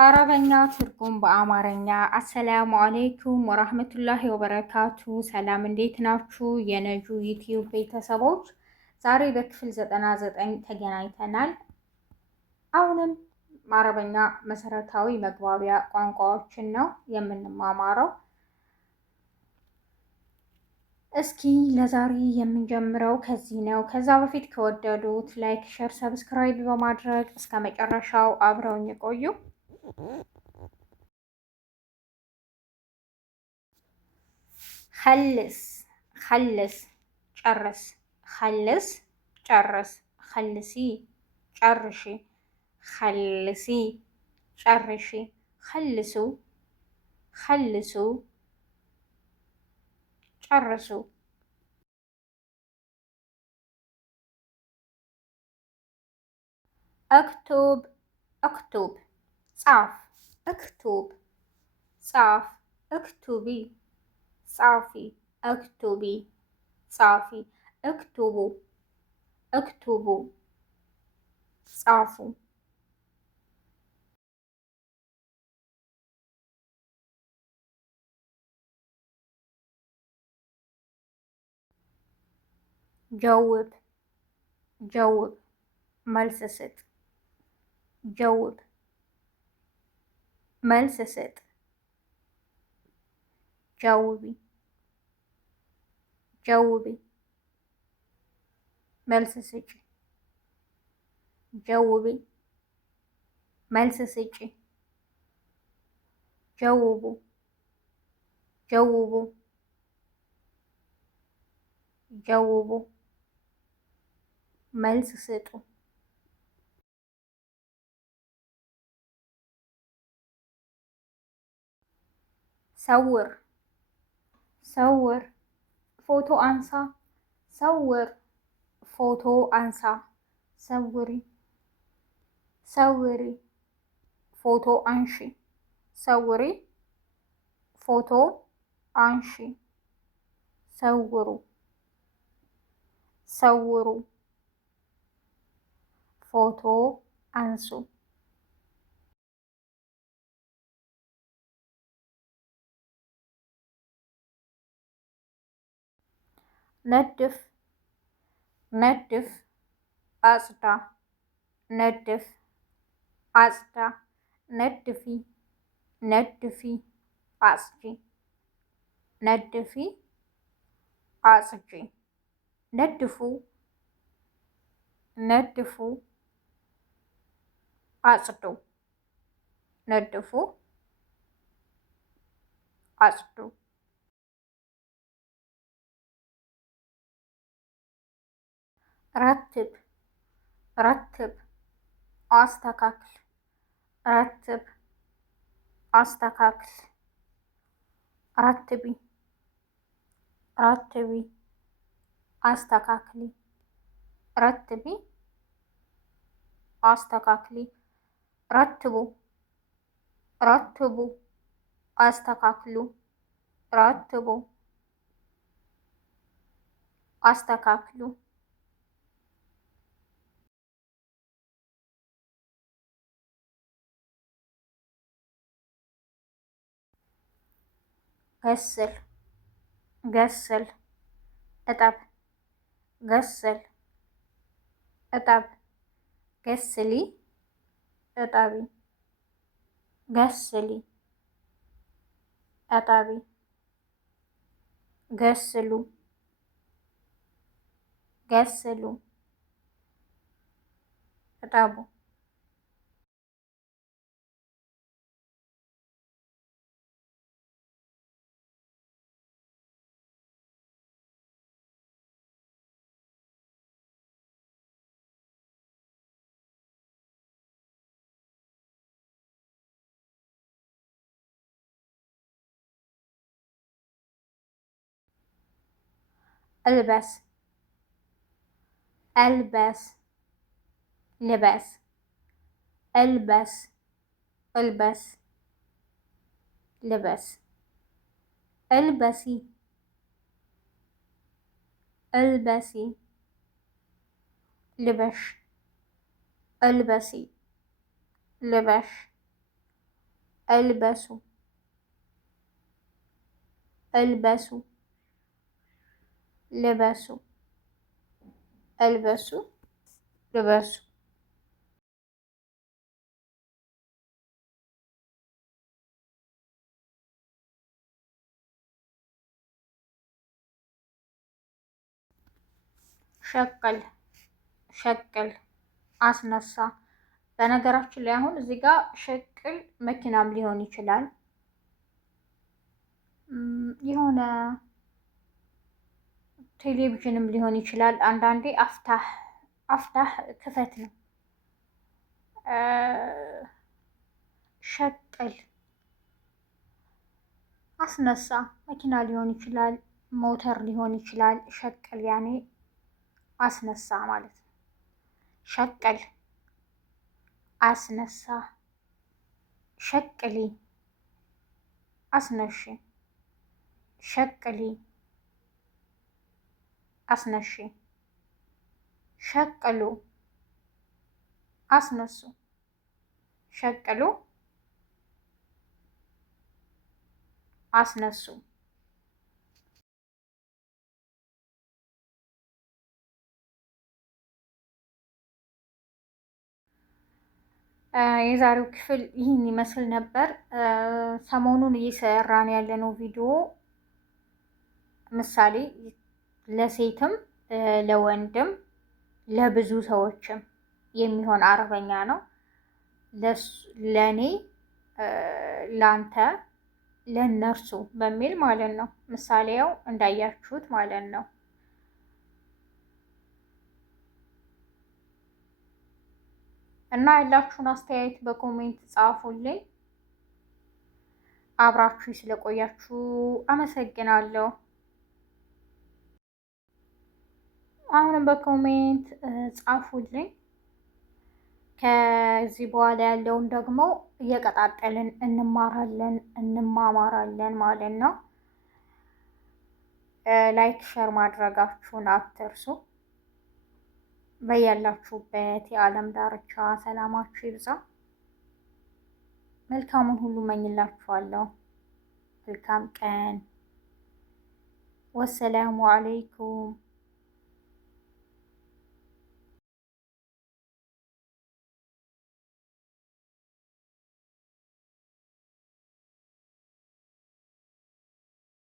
አረበኛ ትርጉም በአማርኛ። አሰላሙ አሌይኩም ወራህመቱላሂ ወበረካቱ። ሰላም እንዴት ናችሁ? የነጁ ዩቲዩብ ቤተሰቦች ዛሬ በክፍል 99 ተገናኝተናል። አሁንም አረበኛ መሰረታዊ መግባቢያ ቋንቋዎችን ነው የምንማማረው። እስኪ ለዛሬ የምንጀምረው ከዚህ ነው። ከዛ በፊት ከወደዱት ላይክ፣ ሸር፣ ሰብስክራይብ በማድረግ እስከ መጨረሻው አብረውኝ ቆዩ። خلص خلص ጨርስ خلص ጨርስ خلصي ጨርሺ خلصي ጨርሺ خلصوا خلصوا ጨርሱ اكتب اكتب ጻፍ اكتب ጻፍ اكتبي ጻፊ اكتبي ጻፊ اكتبوا اكتبوا ጻፉ جاوب جاوب መልስ ስጥ جاوب መልስ ስጥ جاوبي جاوبي መልስ ስጪ جاوبي መልስ ስጪ جاوبوا جاوبوا جاوبوا መልስ ስጡ ሰውር ሰውር ፎቶ አንሳ ሰውር ፎቶ አንሳ ሰውሪ ሰውሪ ፎቶ አንሺ ሰውሪ ፎቶ አንሺ ሰውሩ ሰውሩ ፎቶ አንሱ ነድፍ ነድፍ አጽዳ ነድፍ አጽዳ ነድፊ ነድፊ አጽጂ ነድፊ አጽጂ ነድፉ ነድፉ አጽዱ ነድፉ አጽዱ ረትብ ረትብ አስተካክል ረትብ አስተካክል ረትቢ ረትቢ አስተካክሊ ረትቢ አስተካክሊ ረትቡ ረትቡ አስተካክሉ ረትቡ አስተካክሉ ገስል ገስል እጠብ ገስል እጠብ ገስሊ እጠቢ ገስሊ እጠቢ ገስሉ ገስሉ እጠቡ البس البس لبس البس البس لبس البسي البسي لبش البسي لبش እልበሱ እልበሱ ልበሱ እልበሱ ልበሱ። ሸቅል ሸቅል አስነሳ። በነገራችን ላይ አሁን እዚህ ጋር ሸቅል መኪናም ሊሆን ይችላል፣ የሆነ ቴሌቪዥንም ሊሆን ይችላል። አንዳንዴ አፍታህ አፍታህ ክፈት ነው። ሸቅል አስነሳ መኪና ሊሆን ይችላል፣ ሞተር ሊሆን ይችላል። ሸቅል ያኔ አስነሳ ማለት ነው። ሸቅል አስነሳ። ሸቅሊ አስነሺ። ሸቅሊ አስነሺ። ሸቅሉ አስነሱ። ሸቅሉ አስነሱ። የዛሬው ክፍል ይህን ይመስል ነበር። ሰሞኑን እየሰራን ያለነው ቪዲዮ ምሳሌ ለሴትም ለወንድም ለብዙ ሰዎችም የሚሆን አረበኛ ነው። ለኔ፣ ላንተ፣ ለነርሱ በሚል ማለት ነው። ምሳሌው እንዳያችሁት ማለት ነው። እና ያላችሁን አስተያየት በኮሜንት ጻፉልኝ። አብራችሁ ስለቆያችሁ አመሰግናለሁ። አሁንም በኮሜንት ጻፉልኝ። ከዚህ በኋላ ያለውን ደግሞ እየቀጣጠልን እንማራለን እንማማራለን ማለት ነው። ላይክ ሸር ማድረጋችሁን አትርሱ። በያላችሁበት የዓለም ዳርቻ ሰላማችሁ ይብዛ። መልካሙን ሁሉ መኝላችኋለሁ። መልካም ቀን። ወሰላሙ አለይኩም